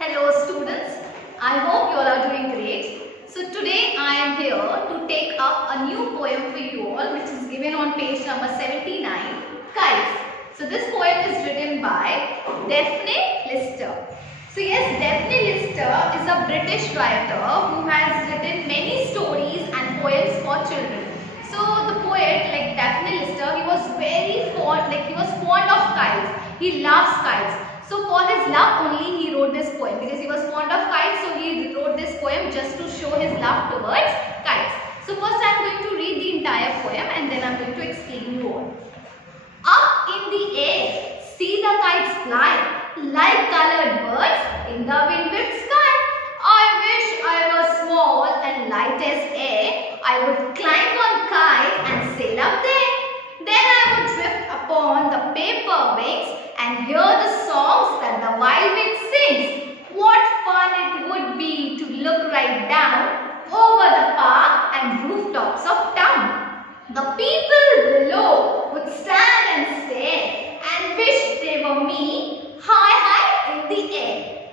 Hello students, I hope you all are doing great. So today I am here to take up a new poem for you all, which is given on page number 79, Kites. So this poem is written by Daphne Lister. So yes, Daphne Lister is a British writer who has written many stories and poems for children. So the poet, like Daphne Lister, he was very fond, he was fond of kites. He loves kites. So for his love only he wrote this poem, because he was fond of kites, so he wrote this poem just to show his love towards kites. So first I am going to read the entire poem and then I am going to explain you all. Up in the air, see the kites fly like colored birds in the windward sky. I wish I was small and light as air. I would climb on kite and sail up there. Then I would drift upon the paper wings and hear the songs that the wild wind sings. What fun it would be to look right down over the park and rooftops of town. The people below would stand and stare and wish they were me, high in the air.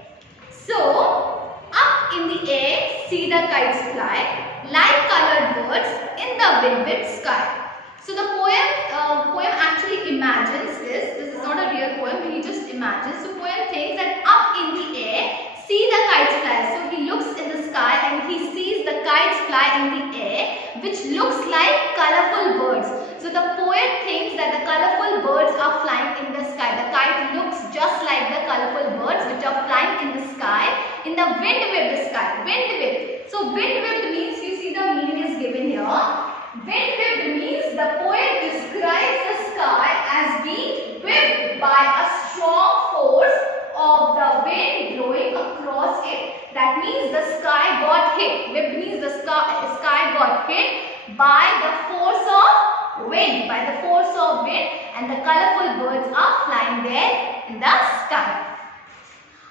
So, up in the air, see the kites fly like colored birds in the windward sky. So the poem actually imagines this. This is not a real poem. He just imagines. So poem thinks that up in the air, see the kites fly. So he looks in the sky and he sees the kites fly in the air, which looks like colorful birds. So the poet thinks that the colorful birds are flying in the sky. The kite looks just like the colorful birds which are flying in the sky, in the wind-whipped sky. Wind-whipped. So wind-whipped means, you see the meaning is given here. Wind-whipped means the poet describes the sky as being whipped by a strong force of the wind blowing across it. That means the sky got hit. Whipped means the sky got hit by the force of wind. And the colorful birds are flying there in the sky.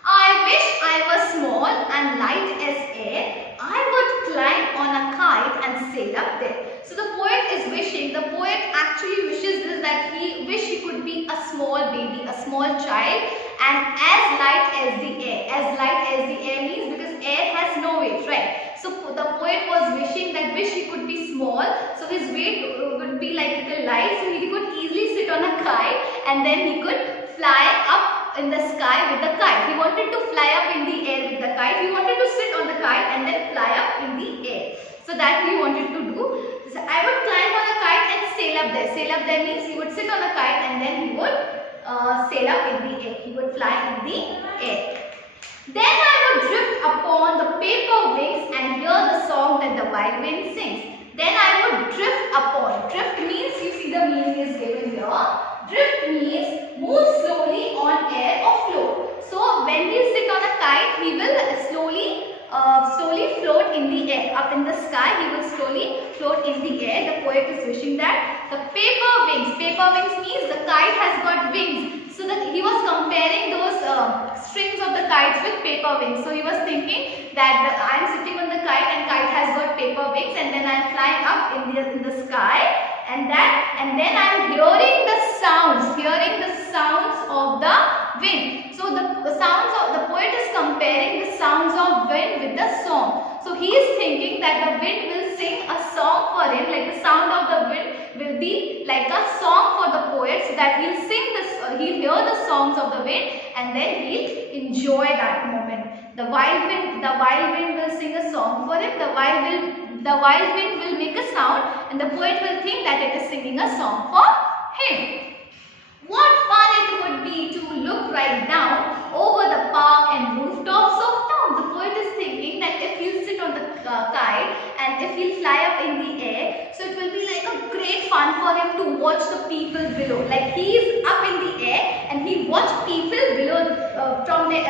I wish I was small and light as air. I would climb on a kite and sail up there. So the poet is wishing, the poet actually wishes this, that he wish he could be a small baby, a small child, and as light as the air. As light as the air means because air has no weight, right? So the poet was wishing that wish he could be small, so his weight would be like little light, so he could easily sit on a kite and then he could fly up in the sky with the kite. He wanted to fly up in the air with the kite. He wanted to sit on the kite and then fly up in the air. So that he wanted to do. So I would climb on a kite and sail up there. Sail up there means he would sit on a kite and then he would sail up in the air. He would fly in the air. Then I would drift upon the paper wings and hear the song that the wild wind sings. Then I would drift upon. Drift means, you see the meaning is given here. Drift means move slowly on air or float. So when he sit on a kite, he will slowly float in the air. Up in the sky, he will slowly float in the air. The poet is wishing that. The paper wings means the kite has got wings. So he was comparing those strings of the kites with paper wings. So he was thinking that I am sitting on the kite and kite has got paper wings, and then I am flying up in the sky, and then I am hearing the sounds of the wind. So the poet is comparing the sounds of wind with the song. So he is thinking that the wind will sing a song for him, like the sound of the wind will be like a song for the poet, so that he'll hear the songs of the wind and then he'll enjoy that moment. The wild wind will sing a song for him. The wild wind will make a sound, and the poet will think that it is singing a song for him. What fun it would be to look right down over the park and rooftops of town. The poet is thinking that if you sit on the kite and if he'll fly up in the air, so it will be like a great fun for him to watch the people below. Like he is up in the air and he watch people below from the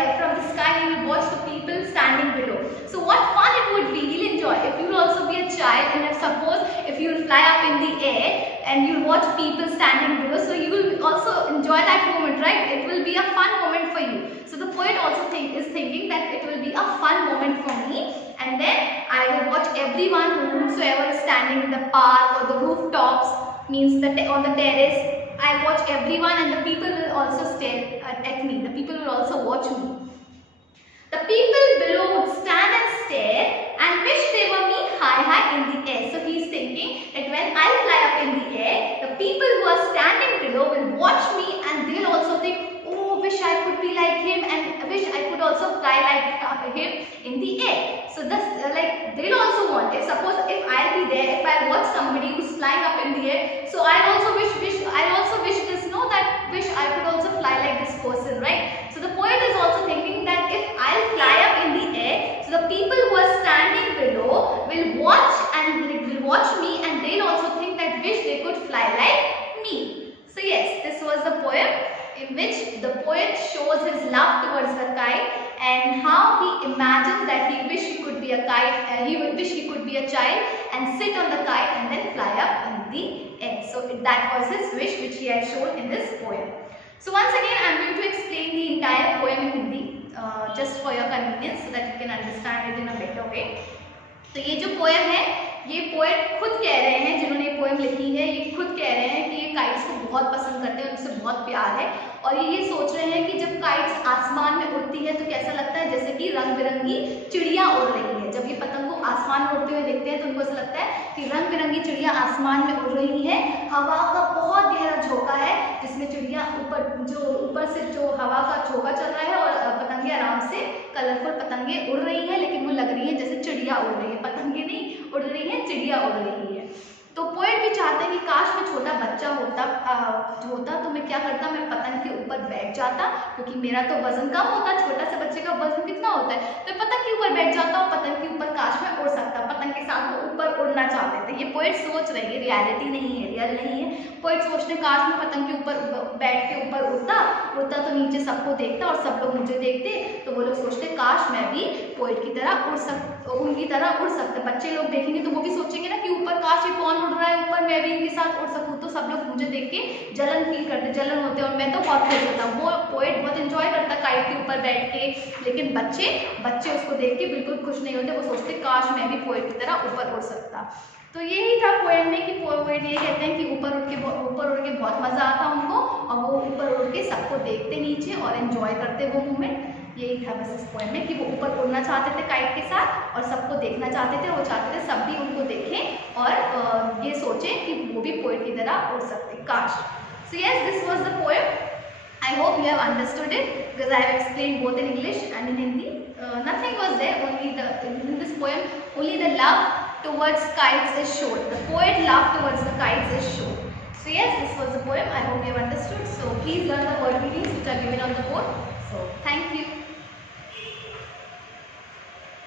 sky. He will watch the people standing below. So what fun it would be. He'll enjoy. If you will also be a child, and if you will fly up in the air and you will watch people standing below, so you will also enjoy that moment, right? It will be a fun moment for you. So the poet also is thinking that it will be a fun moment for me, and then I will watch everyone whomsoever is standing in the park or the rooftops, means on the terrace. I watch everyone, and the people will also stare at me. The people will also watch me. The people who are standing below will watch me and they'll also think, oh, wish I could be like him and wish I could also fly like him in the air. So this like they'll also want, if suppose if I'll be there, if I watch somebody who's flying up in the air, so I'll also wish this, no, that wish I could also fly like this person, right? So the poet is also thinking that if I'll fly up in the air, so the people who are standing below will watch me and they'll also think that wish they could fly like me. So yes, this was the poem in which the poet shows his love towards the kite and how he imagines that he wish he could be a kite, he would wish he could be a child and sit on the kite and then fly up in the air. So that was his wish which he had shown in this poem. So once again I am going to explain the entire poem in Hindi just for your convenience so that you can understand it in a better way. तो ये जो poem है, ये poet खुद कह रहे हैं, जिन्होंने ये पोएम लिखी है, ये खुद कह रहे हैं कि ये काइट्स को बहुत पसंद करते हैं, उनसे बहुत प्यार है और ये सोच रहे हैं कि जब काइट्स आसमान में उड़ती है तो कैसा लगता है, जैसे कि रंग बिरंगी चिड़िया उड़ रही है। जब ये पतंग को आसमान में उड़ते हुए देखते हैं तो उनको ऐसा लगता है कि रंग बिरंगी चिड़िया आसमान में उड़ रही है। हवा का बहुत गहरा झोंका है जिसमें चिड़िया ऊपर से जो हवा का झोंका चल रहा है और पतंगे आराम से कलरफुल पतंगे उड़ रही है, लेकिन वो लग रही है जैसे चिड़िया उड़ रही है, पतंगे नहीं उड़ रही है, चिड़िया उड़ रही है। तो पोएट भी चाहते हैं कि काश मैं छोटा बच्चा होता तो मैं क्या करता, मैं पतंग के ऊपर बैठ जाता, क्योंकि मेरा तो वजन कम होता, छोटा से बच्चे का वजन कितना होता है, तो पतंग के ऊपर बैठ जाता और पतंग के ऊपर काश मैं उड़ सकता, पतंग के साथ वो ऊपर उड़ना चाहते थे। ये पोएट सोच रहे हैं, रियलिटी नहीं है, रियल नहीं है। पोएट सोचते हैं काश मैं पतंग के ऊपर बैठ के ऊपर उड़ता तो नीचे सबको देखता और सब लोग मुझे देखते, तो वो लोग सोचते काश मैं भी पोएट की तरह उनकी तरह उड़ सकता। बच्चे लोग देखेंगे तो वो भी सोचेंगे ना कि ऊपर काश ये कौन उड़ रहा है, ऊपर मैं भी इनके साथ उड़ सकूं, तो सब लोग मुझे देख के जलन फील करते, जलन होते और मैं तो बहुत खुश होता। वो पोएट बहुत एंजॉय करता काइट के ऊपर बैठ के, लेकिन बच्चे उसको देख के बिल्कुल खुश नहीं होते, वो सोचते काश मैं भी पोएट की तरह ऊपर उड़ सकता। तो यही था पोएम में कि पोएट ये कहते हैं कि ऊपर उड़ के बहुत मजा आता उनको और वो ऊपर उड़ के सबको देखते नीचे और एंजॉय करते वो मोमेंट। यही था बस इस पोएम में कि वो ऊपर उड़ना चाहते थे काइट के साथ और सबको देखना चाहते थे, वो चाहते थे सब भी उनको देखें और ये सोचें कि वो भी पोएट की तरह उड़ सकते काश। So yes, this was the poem. I hope you have understood it because I have explained both in English and in Hindi. Nothing was there, in this poem only the love towards kites is shown. The poet love towards the kites is shown. So yes, this was the poem. I hope you have understood. So please learn the word meanings which are given on the board. So thank you.